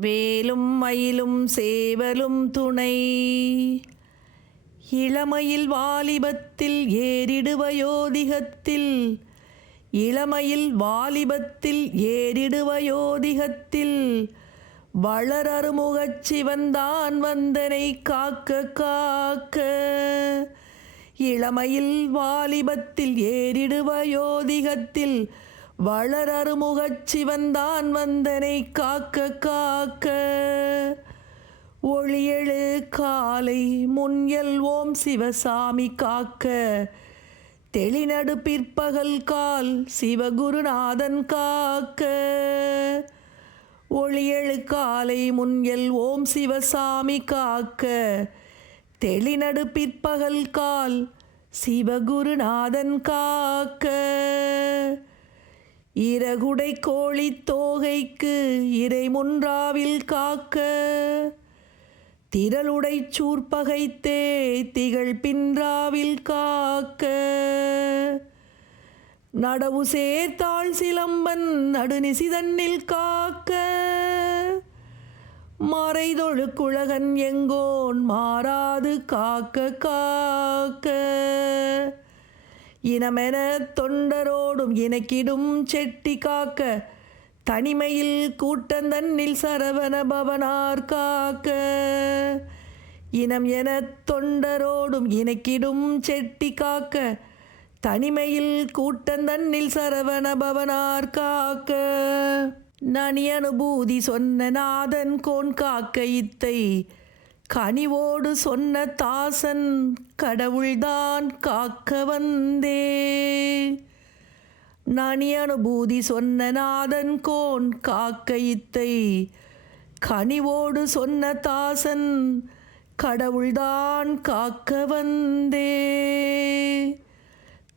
வேலும் மயிலும் சேவலும் துணை. இளமையில் வாலிபத்தில் ஏறிடுவயோதிகத்தில். இளமையில் வாலிபத்தில் ஏறிடுவயோதிகத்தில். வளரறுமுகச் சிவந்தான் வந்தனை காக்க காக்க. இளமையில் வாலிபத்தில் ஏறிடுவயோதிகத்தில். வளரறுமுகச் சிவந்தான் வந்தனை காக்க காக்க. ஒளியெழு காலை முன்யல் ஓம் சிவசாமி காக்க. தெளிநடு பிற்பகல் கால் சிவகுருநாதன் காக்க. ஒளியெழு காலை முன்யல் ஓம் சிவசாமி காக்க. தெளிநடு பிற்பகல் கால் சிவகுருநாதன் காக்க. இறகுடை கோழி தோகைக்கு இறைமுன்றாவில் காக்க. திரளுடை சூர்பகைத்தே திகழ் பின்றாவில் காக்க. நடவு சேர்த்தாள் சிலம்பன் நடுநிசிதன்னில் காக்க. மறைதொழு குழகன் எங்கோன் மாறாது காக்க காக்க. இனமென தொண்டரோடும் இனக்கிடும் செட்டி காக்க. தனிமையில் கூட்டந்தன்னில் சரவண பவனார் காக்க. இனம் என தொண்டரோடும் இனக்கிடும் செட்டி காக்க. தனிமையில் கூட்டந்தன்னில் சரவண பவனார் காக்க. நனி அனுபூதி சொன்ன நாதன் கோன் காக்க இத்தை. கனிவோடு சொன்ன தாசன் கடவுள்தான் காக்க வந்தே. நனி அனுபூதி சொன்ன நாதன் கோன் காக்க இத்தை. கனிவோடு சொன்ன தாசன் கடவுள்தான் காக்க வந்தே.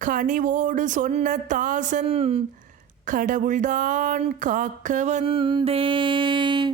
கனிவோடு சொன்ன தாசன் கடவுள்தான் காக்க வந்தே.